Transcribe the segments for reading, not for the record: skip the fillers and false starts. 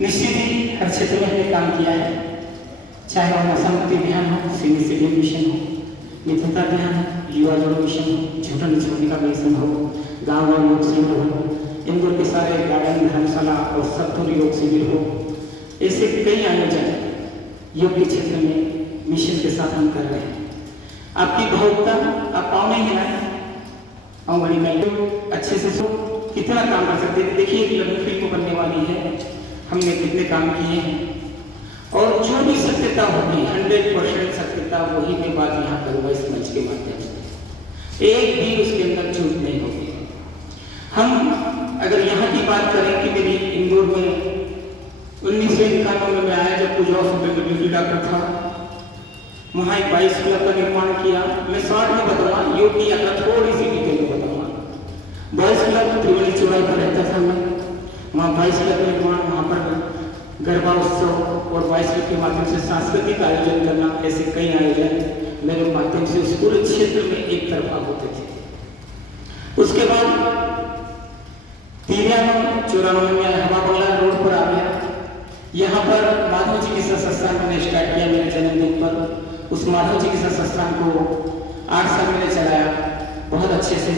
निश्चित ही हर क्षेत्र में हमने काम किया है, चाहे वह नशा मुक्ति अभियान हो, सीनियर सिटीजन मिशन हो, मित्रता अभियान हो, युवा जोड़ो मिशन हो, झूठा नहीं छोड़ने का मिशन हो, गाँव गाँव योग शिविर हो, इंदौर के सारे गार्डन धर्मशाला और सत्तूर योग शिविर हो, ऐसे कई आयोजन योग के क्षेत्र में मिशन के साथ हम कर रहे हैं। आपकी भावुकता आप पाँव नहीं हिलाएं, पाँव बड़ी कर अच्छे से सो कितना काम कर सकते हैं। देखिए एक लघु फिल्म बनने वाली है, हमने कितने काम किए हैं और जो भी सत्यता होगी 100% सत्यता वही मैं बात यहाँ करूँगा इस मंच के माध्यम से, एक भी उसके अंदर झूठ नहीं होगी। हम अगर यहाँ की बात करें कि मेरी इंदौर में 1991 में मैं आया जब कुछ हॉस्पिटल में ड्यूटी डॉक्टर था, वहाँ एक 22 क्लब का निर्माण किया। मैं शॉर्ट में बताऊँगा, योग की यात्रा थोड़ी सी डिटेल में बताऊँगा। 22 क्लब त्रिवेणी चौराहे पर रहता था मैं, वहाँ 22 क्लब का निर्माण, वहाँ पर गरबा उत्सव और 22 क्लब के माध्यम से सांस्कृतिक आयोजन करना, ऐसे कई आयोजन मेरे माध्यम से उस पूरे क्षेत्र में एक तरफा होते थे। उसके बाद 93 में हवा बंगला रोड पर आ गया। यहाँ पर माधव चिकित्सा संस्थान मैंने स्टार्ट किया मेरे जन्मदिन पर। उस माधव चिकित्सा संस्थान को 8 साल मैंने चलाया बहुत अच्छे से।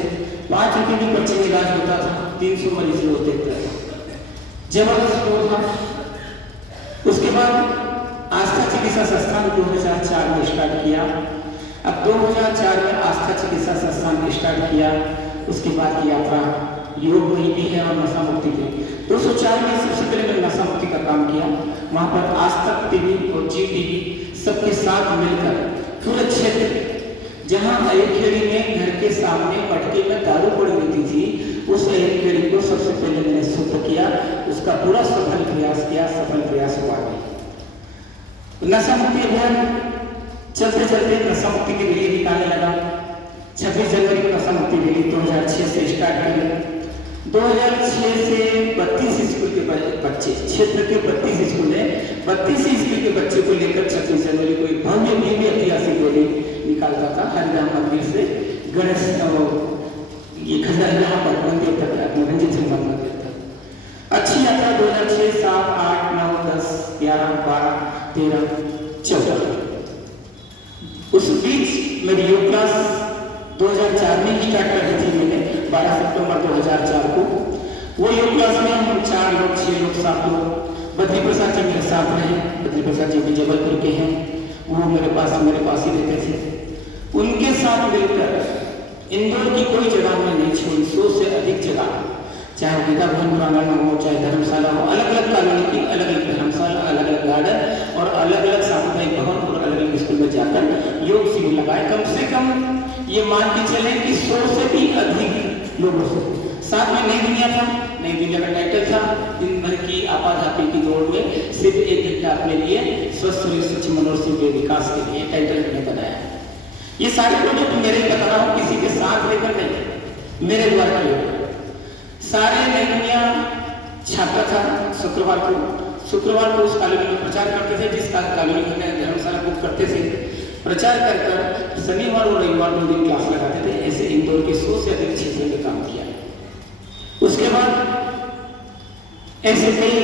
5 रुपये की पर्ची में इलाज होता था, 300 मरीज रोज देखते थे, जबरदस्त रोग था। उसके बाद आस्था चिकित्सा संस्थान 2004 में स्टार्ट किया। अब 2004 में आस्था चिकित्सा संस्थान स्टार्ट किया। उसके बाद की यात्रा योग में भी है और नशा मुक्ति पे। 204 में सबसे पहले मैंने नशा मुक्ति का काम किया। वहाँ पर आज तक टीवी और जी टीवी सबके साथ मिलकर पूरे क्षेत्र जहाँ अयोखेड़ी में घर के सामने पटके में दारू पड़ी रहती थी, उस अयोखेड़ी को सबसे पहले मैंने शुद्ध किया। उसका पूरा सफल प्रयास किया, सफल प्रयास हुआ नहीं। नशा मुक्ति अभियान चलते चलते नशा मुक्ति की रैली निकालने लगा। 26 जनवरी को नशा मुक्ति रैली 2006 से स्टार्ट करी। 2006 से 32 स्कूल के बच्चे, क्षेत्र के 32 स्कूल है, 32 स्कूल के बच्चे को लेकर 26 जनवरी को एक भव्य ऐतिहासिक रैली निकालता था। हरिराम मंदिर से गणेश ये खजाना यहाँ पर मंदिर तक रंजित सिंह मंदिर तक अच्छी यात्रा। 2006, 7, 8, 9, 10, 11, 12, 13, 14 उस बीच मेरी योग क्लास 2004 में स्टार्ट कर दी थी मैंने, 12 सितंबर 2004 को। वो योग क्लास में हम 4 लोग, 6 लोग, 7 लोग, बद्री प्रसाद जी मेरे साथ रहे। बद्री प्रसाद जी भी जबलपुर के हैं, वो मेरे पास ही रहते थे। उनके साथ मिलकर इंदौर की कोई जगह में नहीं छोड़ी, 100 से अधिक जगह, चाहे गीता भवन प्रांगण हो, चाहे धर्मशाला हो, अलग अलग कॉलोनी की अलग अलग धर्मशाला, अलग अलग गार्डन और अलग अलग सामुदायिक भवन और अलग अलग स्कूल में जाकर योग शिविर लगाए। कम से कम ये मान के चले कि 100 से भी अधिक लोगों से। साथ में नई दुनिया था, नई दुनिया का टाइटल था दिन भर की आपाधापी की दौड़ में सिर्फ 1 घंटा अपने लिए स्वस्थ शरीर स्वच्छ मनोरथ के विकास के लिए टाइटल मैंने बनाया। ये सारे प्रोजेक्ट मेरे ही बता रहा हूँ, किसी के साथ लेकर नहीं, मेरे द्वारा किए। सारे नई दुनिया छात्र था। शुक्रवार को उस कॉलोनी में प्रचार करते थे, जिस कॉलोनी में धर्मशाला बुक करते थे, प्रचार कर शनिवार और रविवार 2 दिन क्लास लगाते थे। ऐसे इंदौर के 100 से अधिक क्षेत्रों में काम किया। उसके बाद ऐसे कई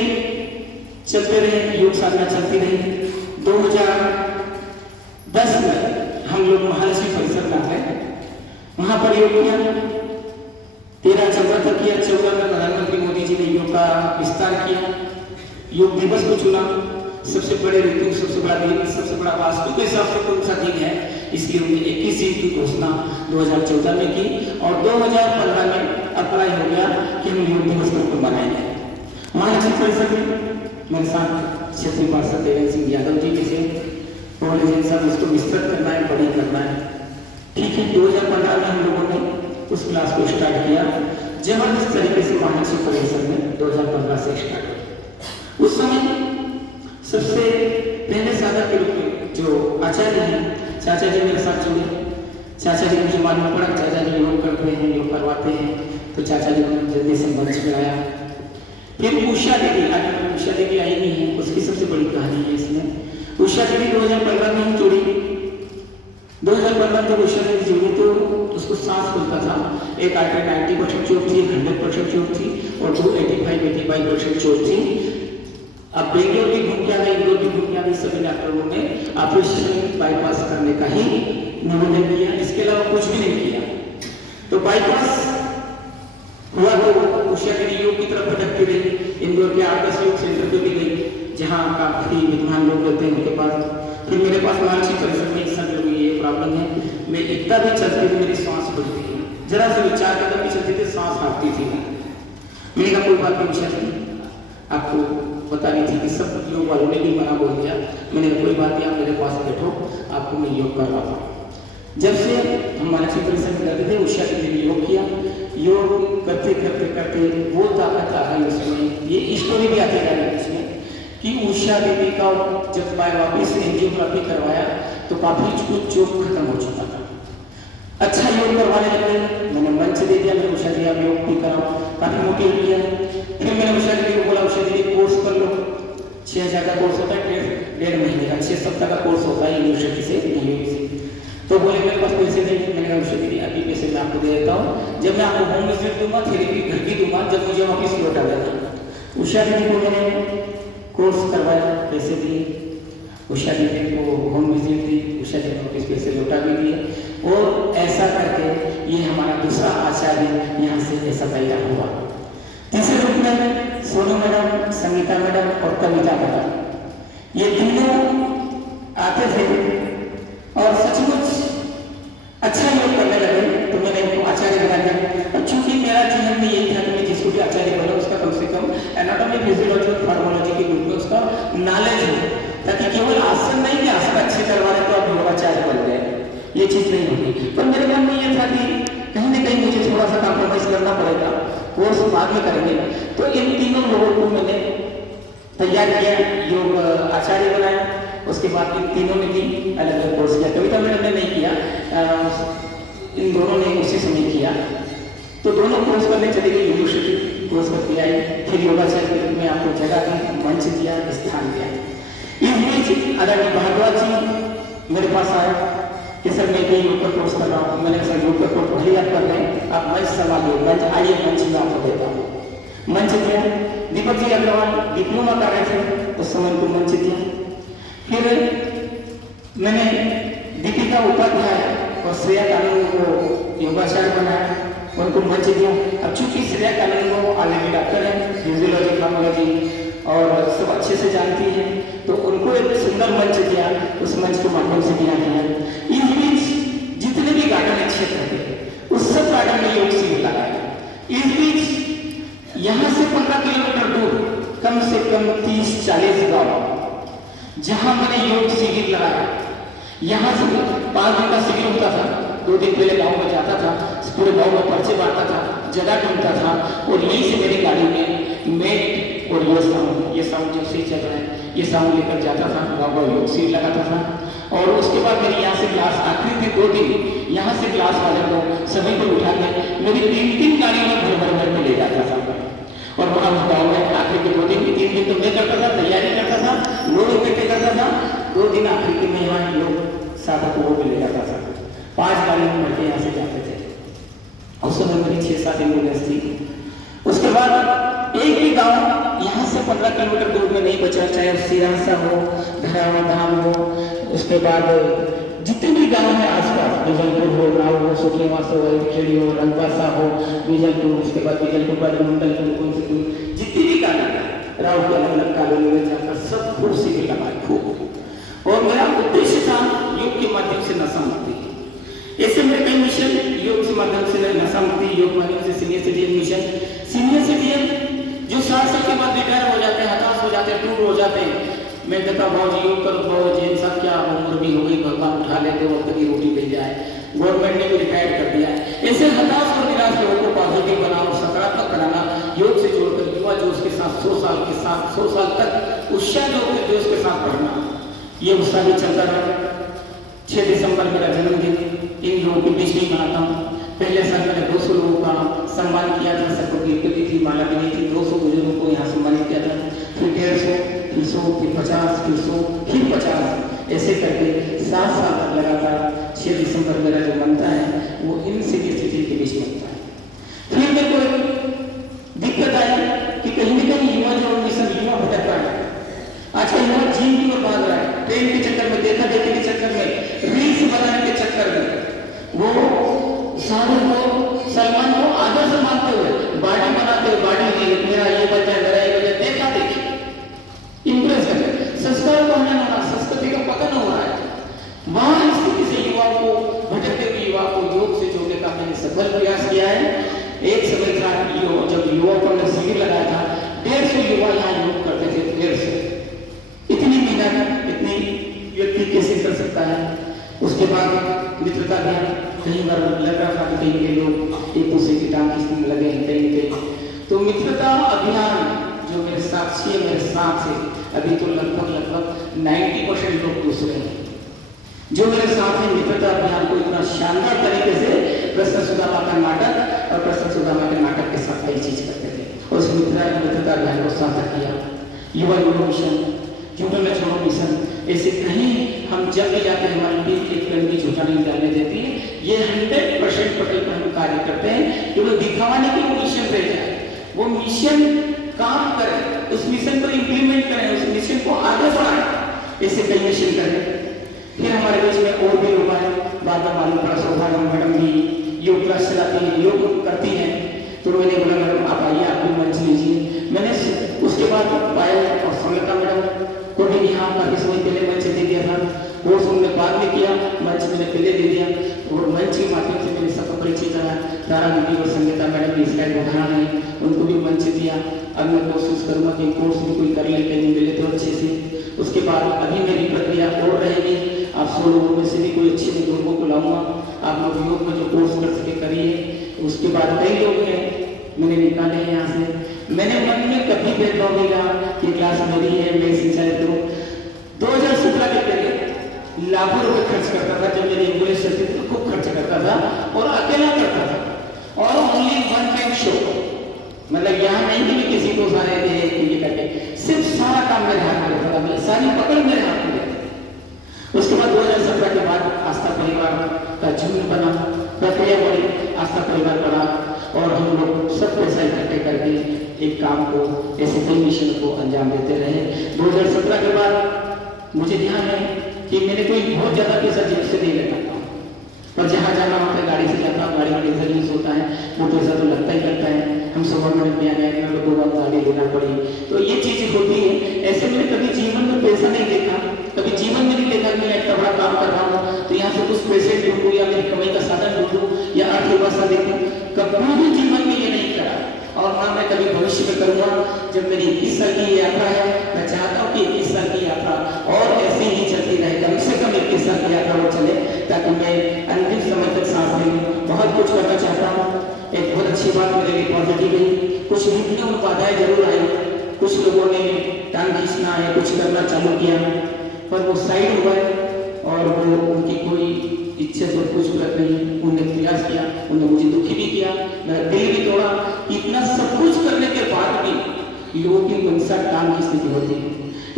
चलते रहे, योग साधना चलती रही। 2010 में हम लोग महालक्ष्मी परिसर में आ गए, वहां पर योग किया। 13-14 तक किया। 14 में प्रधानमंत्री मोदी जी ने योग का विस्तार किया, योग दिवस को चुना। सबसे बड़े ऋतु, सबसे बड़ा दिन, सबसे बड़ा वास्तु के हिसाब से कौन सा दिन है, इसकी उन्होंने 21 दिन की घोषणा 2014 में की और 2015 में अप्लाई हो गया कि हम योग दिवस को मनाएंगे। महालक्ष्मी परिसर में मेरे साथ क्षेत्रीय पार्षद देवेंद्र सिंह यादव जी के साहब इसको विस्तृत करना है, बड़ी करना है। ठीक है, 2015 में हम लोगों ने उस क्लास को स्टार्ट किया जबरदस्त तरीके से। महालक्ष्मी परिसर में 2015 से स्टार्ट किया। उस समय सबसे पहले साधक के रूप में जो आचार्य हैं, चाचा जी मेरे साथ जुड़े। चाचा जी मुझे मालूम पड़ा चाचा जी योग करते हैं, योग करवाते हैं, तो चाचा जी को जल्दी से मंच पर आया। फिर उषा देवी, आज उषा देवी आई नहीं है, उसकी सबसे बड़ी कहानी है इसमें। उषा देवी 2015 में ही जुड़ी। 2015 में जब उषा देवी जुड़ी तो उसको सांस खुलता था। एक आर्टर 90% चोट थी, 100% चोट थी और 285-85% चोट थी। अब बेंगलोर भी घूम के आ गए, इंदौर भी घूम के आ गए, सभी डॉक्टरों ने ऑपरेशन बाईपास करने का ही निवेदन किया, इसके अलावा कुछ भी नहीं किया। तो बाईपास हुआ तो उषा देवी योग की तरफ भटकती रही, इंदौर के 8-10 योग सेंटर पे भी गई, जहाँ काफी विद्वान लोग रहते हैं उनके पास। फिर मेरे पास मानसिक परिसर में इस समय ये प्रॉब्लम है, मैं इतना भी चलती थी मेरी सांस बढ़ती है, जरा से 4 कदम भी चलती थी सांस हारती थी। मैंने कहा कोई बात नहीं उषा जी, आपको बता रही थी कि सब योग वालों ने भी मना बोल दिया। मैंने कहा कोई बात नहीं, आप मेरे पास बैठो, आपको मैं योग कर रहा था। जब से हम मानसिक परिसर में करते थे, उषा जी ने योग किया, योग करते करते करते वो ताकत आ गई उसमें। ये स्टोरी भी आती है इसमें कि उषा देवी का जब वापिस एंजियोग्राफी करवाया तो काफी कुछ चोट खत्म हो चुका था। अच्छा योग करवाने लगे, मैंने मंच दे दिया, मैंने उषा जी आप योग भी कराओ, काफी मोटिवेट किया। फिर मैंने उषा जी को बोला उषा जी कोर्स कर लो, 6,000 का कोर्स होता है, 1.5 महीने का 6 सप्ताह का कोर्स होता है यूनिवर्सिटी से। तो बोले मेरे पास पैसे नहीं। मैंने कहा उषा जी अभी पैसे मैं आपको दे देता हूँ, जब मैं आपको होम विजिट दूंगा, थेरेपी घर की दूंगा, जब मुझे वापिस लौटा देना। उषा जी को मैंने कोर्स करवाया, पैसे दिए, उषा जी को होम विजिट दी, उषा जी ने वापिस पैसे लौटा भी दिए। और ऐसा करके ये हमारा दूसरा आचार्य यहाँ से ऐसा तैयार हुआ। तीसरे रूप में सोनू मैडम, संगीता मैडम और कविता मैडम, ये तीनों आते थे और सचमुच अच्छा योग करने लगे। तो मैंने उनको आचार्य बना दिया। चूंकि मेरा जीवन में यही था कि मैं जिसको भी आचार्य बना उसका कम से कम एनाटॉमी, फिजियोलॉजी और फार्मोलॉजी के रूप में उसका नॉलेज हो, ताकि केवल आसन नहीं कि आसन अच्छे करवा रहे तो आप योगाचार्य बन गए, ये चीज नहीं होगी। पर मेरे मन में ये था कि कहीं ना कहीं मुझे थोड़ा सा कॉम्प्रोमाइज करना पड़ेगा, कोर्स बाद में करेंगे। तो इन तीनों लोगों को मैंने तैयार किया, योग आचार्य बनाया। उसके बाद इन तीनों ने भी अलग अलग कोर्स किया। कविता मैडम ने नहीं किया, इन दोनों ने उसी समय किया। तो दोनों कोर्स करने चले गए यूनिवर्सिटी, कोर्स करके आई। फिर योगाचार्य के रूप में आपको जगह दी, मंच दिया, स्थान दिया। इस बीच आदरणीय भारद्वाज जी मेरे पास आया कि सर मैं भी योग का कोर्स कर रहा हूँ। मैंने सर योग का कोर्स भले आप कर रहे हैं, आप मंच संभालिए, मंच आइए, मंच में आपको देता हूँ। मंच दिया। दीपक जी अग्रवाल डिप्लोमा कर रहे थे, उस समय उनको मंच दिया। फिर मैंने दीपिका उपाध्याय और श्रेया कानून को योगाचार्य बनाया, उनको मंच दिया। अब चूंकि श्रेया कानून को ऑलरेडी डॉक्टर है, फिजियोलॉजी, फार्मोलॉजी और सब अच्छे से जानती है, तो उनको एक सुंदर मंच दिया, उस मंच को माध्यम से दिया गया। इस बीच जितने भी गार्डन क्षेत्र थे उस सब गार्डन में योग शिविर लगाया। इस बीच यहाँ से 15 किलोमीटर दूर कम से कम 30-40 गाँव जहां मैंने योग शिविर लगाया। यहाँ से 5 दिन का शिविर होता था, 2 दिन पहले गाँव में जाता था, पूरे गाँव में पर्चे बांटता था, जगह ढूंढता था और यहीं से मेरी गाड़ी में मेट और ये साउंड जो से चल रहा है, ये साउंड लेकर जाता था, गाँव का योग शिविर लगाता था। और उसके बाद मेरी यहाँ से क्लास आखिरी दिन 2 दिन यहाँ से क्लास वाले को सभी को उठा के मेरी 3-3 गाड़ियों में भर में ले जाता था। और वहाँ उस गाँव में आखिर के 2 दिन की 3 दिन तो मैं करता था, तैयारी करता था, लोग इकट्ठे करता था। 2 दिन आखिर के में यहाँ लोग साधक को भी ले जाता था। 5 गाड़ियों में बैठे यहाँ से जाते थे। उस समय मेरी 6-7 एम्बुलेंस थी। उसके बाद एक भी गांव यहाँ से 15 किलोमीटर दूर में नहीं बचा, चाहे सिरासा हो, धरावा धाम हो, उसके बाद जितने भी गांव है आसपास, बिजलपुर हो, राव हो, सुखीवास हो, खेड़ी हो, रंगवासा हो, बिजलपुर, उसके बाद बिजलपुर बाद मंडलपुर, जितनी भी कॉलोनी राव के अलग अलग कॉलोनी में जाकर सब खूब शिविर लगाए खूब। और मेरा उद्देश्य था योग के माध्यम से नशा मुक्ति। ऐसे मेरे कई मिशन योग के माध्यम से नशा मुक्ति, योग माध्यम से senior citizen mission. Senior citizen जो 60 साल के बाद रिटायर हो जाते हैं, हताश हो जाते हैं, टूर हो जाते हैं, मैं कहता भाव जी योग करो, भाव जी इंसान क्या उम्र भी हो गई, भगवान उठा ले तो वक्त की रोटी मिल जाए, गवर्नमेंट ने भी रिटायर कर दिया है। ऐसे हताश और निराश लोगों को पॉजिटिव बनाओ, सकारात्मक बनाना, योग से जोड़कर युवा जोश के साथ 100 साल तक उत्साह जोश के साथ पढ़ना, ये उत्साह भी चलता रहा। 6 दिसंबर मेरा जन्मदिन इन लोगों के बीच में मनाता हूँ। पहले साल मैंने 200 लोगों का सम्मान किया था, सबको गिफ्ट दी थी, माला भी दी थी। 200 बुजुर्गों को यहाँ सम्मानित किया था, फिर 150, फिर 100, फिर 50, फिर 100, फिर 50, ऐसे करके 7 साल तक लगातार 6 दिसंबर मेरा जो बनता है वो इन सीनियर सिटीजन के बीच बनता है। फिर मेरे को दिक्कत आई कि कहीं ना कहीं युवा जो मिशन युवा भटक रहा है, आज का युवा जिम की ओर भाग रहा है, ट्रेन के चक्कर में, देखा देखी के चक्कर में, रील्स बनाने के चक्कर में। वो शाहरुख को, सलमान को आदर्श मानते हुए, बॉडी बनाते हुए, बॉडी नहीं, मेरा ये बच्चा, मेरा ये बच्चा, देखा देखी इंप्रेस करते, संस्कार को होने वाला, संस्कृति का पतन हो रहा है। वहां स्थिति से युवा को, भटकते हुए युवा को योग से जोड़ने का मैंने सफल प्रयास किया है। एक समय था जब युवाओं पर मैं शिविर लगाया था, 150 युवा यहाँ योग करते थे, 150। इतनी मेहनत, इतनी व्यक्ति कैसे कर सकता है। उसके बाद मित्रता अभियान, कहीं बार लग रहा था कि कहीं के लोग एक दूसरे की टांग खींचने में लगे हैं कहीं कहीं। तो मित्रता अभियान जो मेरे साक्षी है, मेरे साथ है, अभी तो लगभग 90% लोग दूसरे हैं जो मेरे साथ है। मित्रता अभियान को इतना शानदार तरीके से कृष्ण सुदामा का नाटक और कृष्ण सुदामा के नाटक के साथ कई चीज करते थे। उस मित्रता अभियान को सार्थक किया। युवा मिशन, झूठों में छोड़ो मिशन, ऐसे कहीं हम जब भी जाते हैं हमारी टीम एक कदम भी झूठा नहीं डालने देती। ये 100% पटल पर हम कार्य करते हैं कि वो दिखाने के वो मिशन रह जाए, वो मिशन काम करे, उस मिशन को इम्प्लीमेंट करें, उस मिशन को आगे बढ़ाएं। ऐसे कई मिशन करें। फिर हमारे देश में और भी लोग आए, बाद में मालूम पड़ा सौभाग्य मैडम भी योग क्लास चलाती है, योग करती हैं। तो मैंने बोला मैडम आप आइए, आप भी मंच लीजिए। मैंने उसके बाद पायल और संगीता मैडम को भी यहाँ काफी समय पहले मंच दे दिया था, कोर्स उन्होंने बाद में किया, मंच मैंने पहले दे दिया और मंच के माध्यम से मैंने सबको परिचय कराया। तारा दीदी और संगीता मैडम भी इसका उदाहरण है, उनको भी मंच दिया। अब मैं कोशिश करूँगा कि कोर्स भी कोई कर ले, कहीं मिले तो अच्छे से। उसके बाद अभी मेरी प्रक्रिया और रहेगी, आप 100 लोगों में से भी कोई अच्छे लोगों को लाऊंगा, आप लोग योग में जो कोर्स कर सके करिए। उसके बाद कई लोग हैं मैंने निकाले हैं यहाँ से। मैंने मन में कभी भेदभाव नहीं रहा कि क्लास मेरी है, मैं संचालित हूँ। 2017 के पहले लाखों रुपए खर्च करता था, जब मेरे इंग्लिश सर्टिफिकेट तो खूब खर्च करता था और अकेला करता था और ओनली वन टाइम शो, मतलब यहाँ नहीं कि किसी को सारे दे ये करके, सिर्फ सारा काम मेरे हाथ में रहता था, मैं सारी पकड़ मेरे हाथ में रहती। उसके बाद 2017 के बाद आस्था परिवार का झुंड बना, प्रक्रिया बढ़ी, आस्था परिवार बढ़ा और हम लोग सब पैसा इकट्ठे करके एक काम को, ऐसे कई मिशन को अंजाम देते रहे। 2017 के बाद मुझे ध्यान है कि मैंने कोई बहुत ज्यादा पैसा जेब से नहीं लेता था, पर जहाँ जाना वहाँ पे गाड़ी से जाता हूँ, गाड़ी में डीजल यूज होता है, वो पैसा तो लगता ही करता है। हम गवर्नमेंट में आ गए, मेरे को 2 बार गाड़ी लेना पड़ी, तो ये चीजें होती है। ऐसे मैंने कभी जीवन में पैसा नहीं देखा, कभी जीवन में नहीं देखा कि मैं इतना बड़ा काम कर रहा हूँ तो यहाँ से कुछ पैसे ढूंढूं या मेरी कमाई का साधन ढूंढूं या अर्थव्यवस्था देखूं, कभी भी जीवन में ये नहीं करा और ना मैं कभी भविष्य में करूंगा। जब मेरी 21 साल की यात्रा है, मैं चाहता हूँ कि 21 साल की यात्रा और ऐसे ही चलती रहे, कम से कम 21 साल की यात्रा वो चले, ताकि मैं अंतिम समय तक सांस लेने बहुत कुछ करना चाहता हूँ। एक बहुत अच्छी बात मेरे लिए पॉजिटिव है, कुछ विघ्न और बाधाएं जरूर आई, कुछ लोगों ने टांग खींचना है, कुछ करना चालू किया, पर वो साइड हुआ और वो उनकी कोई इच्छा से कुछ गलत नहीं। उन्होंने प्रयास किया, उन्होंने मुझे दुखी भी किया, मेरा दिल भी तोड़ा। इतना सब कुछ करने के बाद भी लोगों की मंशा टांग खींचने की होती है,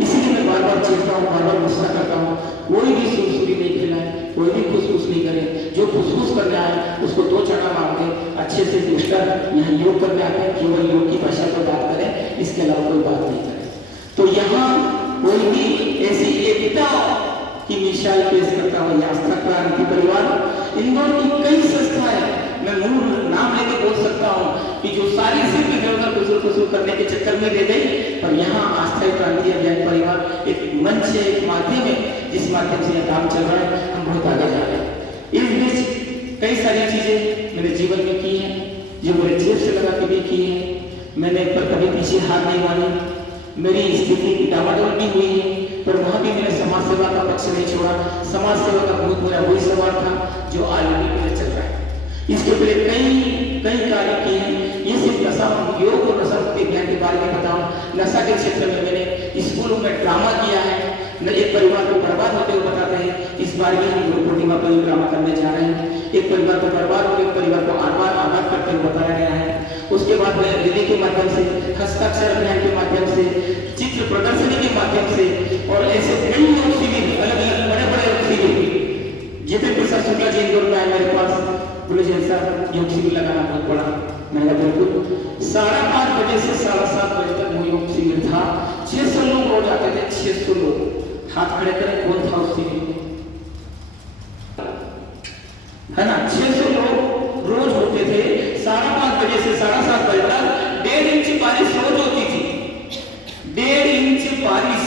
इसीलिए मैं बार बार चिढ़ता हूँ, बार बार गुस्सा करता हूँ। कोई भी सुरसुरी नहीं खिलाए, कोई भी खुश नहीं करे, जो खुश कर रहा है उसको 2 चढ़ा मार के अच्छे से दुष्कर यहाँ योग करने आते हैं, केवल योग की भाषा पर बात करें, इसके अलावा कोई बात नहीं करें। तो यहाँ कोई भी ऐसी एकता की मिसाल पेश करता हूँ। आस्था क्रांति परिवार इंदौर की कई संस्थाएं, मैं मूल नाम लेके बोल सकता हूँ कि जो सारी सिर्फ कुछ करने के चक्कर में दे गई, पर यहाँ आस्था क्रांति अभियान परिवार एक मंच है, एक माध्यम है, जिस माध्यम से यह काम चल रहा है, हम बहुत आगे जा रहे हैं। इस बीच कई सारी चीजें मेरे जीवन में की हैं, जो मेरे जेब से लगा के भी की है। मैंने पर कभी पीछे हार नहीं मानी, मेरी स्थिति डामाडोल भी हुई है, पर वहां भी मैंने समाज सेवा का पक्ष नहीं छोड़ा। समाज सेवा का बहुत मेरा वही सवाल था जो आज भी मेरे चल रहा है। इसके पहले कई कार्य किए हैं। ये सिर्फ नशा योग और नशा मुक्ति अभियान के बारे में बताऊं। नशा के क्षेत्र में मैंने स्कूलों में ड्रामा किया है, एक परिवार को बर्बाद होते हुए बताते हैं। इस बार भी हम गुरु पूर्णिमा पर ड्रामा करने जा रहे हैं। एक परिवार को बर्बाद होते हुए परिवार को आबाद करते हुए बताया गया है। उसके बाद रैली के माध्यम से, हस्ताक्षर अभियान के माध्यम से, चित्र प्रदर्शनी के माध्यम से और ऐसे कई योग शिविर, अलग अलग बड़े योग शिविर। जितेंद्र प्रसाद शुक्ला जी इंदौर में आए मेरे पास, बोले जैसा योग शिविर लगाना बहुत बड़ा। मैंने बिल्कुल 5:30 बजे से 7:30 बजे तक वो योग शिविर था। 600 लोग रोज आते थे, 600 लोग, हाथ खड़े करें, कौन था उस शिविर में? है ना, 600 लोग रोज होते थे। 5:30 बजे से 7:30 बजे तक 1.5 इंच बारिश रोज होती थी। 1.5 इंच बारिश,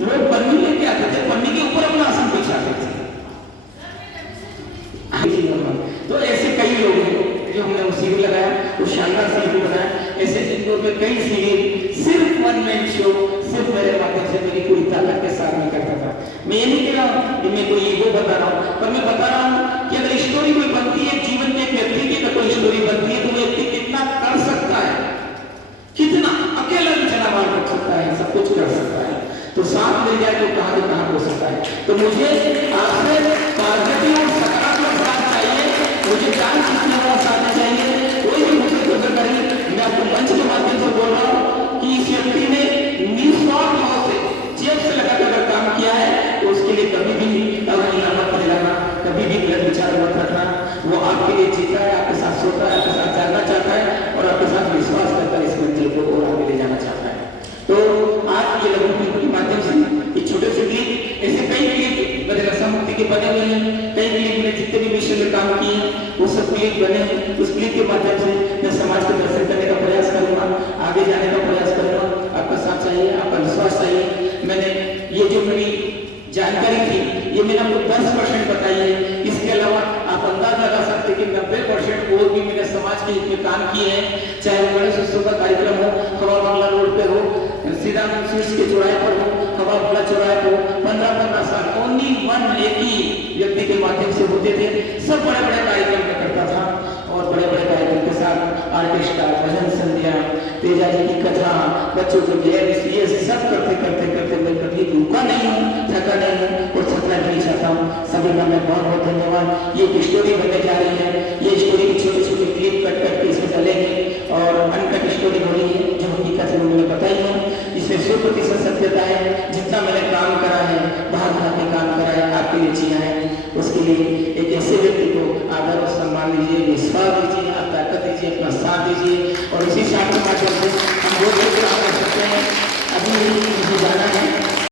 लोग पन्नी लेके आते थे, पन्नी के ऊपर अपना आसन बिछाते थे। तो ऐसे कई लोग हैं जो हमने वो शिविर लगाया, वो शानदार शिविर लगाया। ऐसे इंदौर में कई शिविर सिर्फ वन मैन शो, सिर्फ मेरे माध्यम से मेरी पूरी ताकत के साथ में करता था। मैं ये नहीं कह रहा हूँ कि मैं कोई ईगो बता रहा हूँ, पर मैं बता रहा हूँ कि अगर स्टोरी कोई बनती है जीवन में, एक व्यक्ति की अगर कोई स्टोरी बनती है तो वो व्यक्ति कितना कर सकता है, कितना अकेला भी चना मार रख सकता है, सब कुछ कर सकता है। तो साथ मिल जाए तो कहां से कहां हो सकता है। तो मुझे आपसे पॉजिटिव और सकारात्मक साथ चाहिए, मुझे जान सीखने वाला साथ चाहिए। कोई भी मुझे कोशिश करें, मैं आपको मंच के माध्यम से बोल रहा हूँ कि इस व्यक्ति ने निस्वार्थ भाव से जेब से लगाकर अगर काम किया है तो उसके लिए कभी भी मत दिलाना, कभी भी गलत विचार मत रखना। वो आपके लिए जीता है, आपके साथ सोता है, आपके साथ जाना चाहता है और आपके साथ विश्वास करता है, इस मंजिल को और आगे ले जाना चाहता है। तो आज ये लघु फिल्म के माध्यम से एक छोटे से क्लिप, ऐसे कई क्लिप मेरे नशा मुक्ति के बने हुए हैं, कई क्लिप में जितने भी विषय में काम किए हैं वो सब क्लिप बने हैं। उस क्लिप के माध्यम से मैं समाज को दर्शन करने का प्रयास करूंगा, आगे जाने का प्रयास करूंगा। आपका साथ चाहिए, आपका विश्वास चाहिए। मैंने ये जो मेरी जानकारी थी ये मैंने आपको 10% बताई है, इसके अलावा आप अंदाजा लगा सकते कि 90% और भी मैंने समाज के हित में काम किए हैं। चाहे वो गणेश उत्सव का कार्यक्रम हो, खवा बांग्ला रोड पे हो, सीधा शीर्ष के चौराहे पर हो, खवा बांग्ला चौराहे पर हो, 15-15 साल ओनली वन एक ही व्यक्ति के माध्यम से होते थे। सब बड़े बड़े कार्यक्रम में करता था और बड़े बड़े कार्यक्रम के साथ आर्केस्ट्रा, भजन संध्या, तेजा जी की कथा, बच्चों के गेम्स, ये सब करते करते करते मैं कभी रुका नहीं हूँ, थका नहीं हूँ और थकना नहीं चाहता हूँ। सभी का मैं बहुत बहुत धन्यवाद। ये एक स्टोरी बनने जा रही है, ये स्टोरी की छोटी छोटी क्लिप कट करके इसमें डालेंगे और अनकट स्टोरी हो रही है जो हकीकत मैंने बताई है। इसमें 100% सत्यता है। जितना मैंने काम करा है, बाहर बाहर के काम करा है, आपके लिए जिया है, उसके लिए एक ऐसे व्यक्ति को आदर और सम्मान दीजिए, विश्वास दीजिए, आप ताकत दीजिए, अपना साथ दीजिए और इसी साथ के माध्यम से हम वो लोग कर सकते हैं। अभी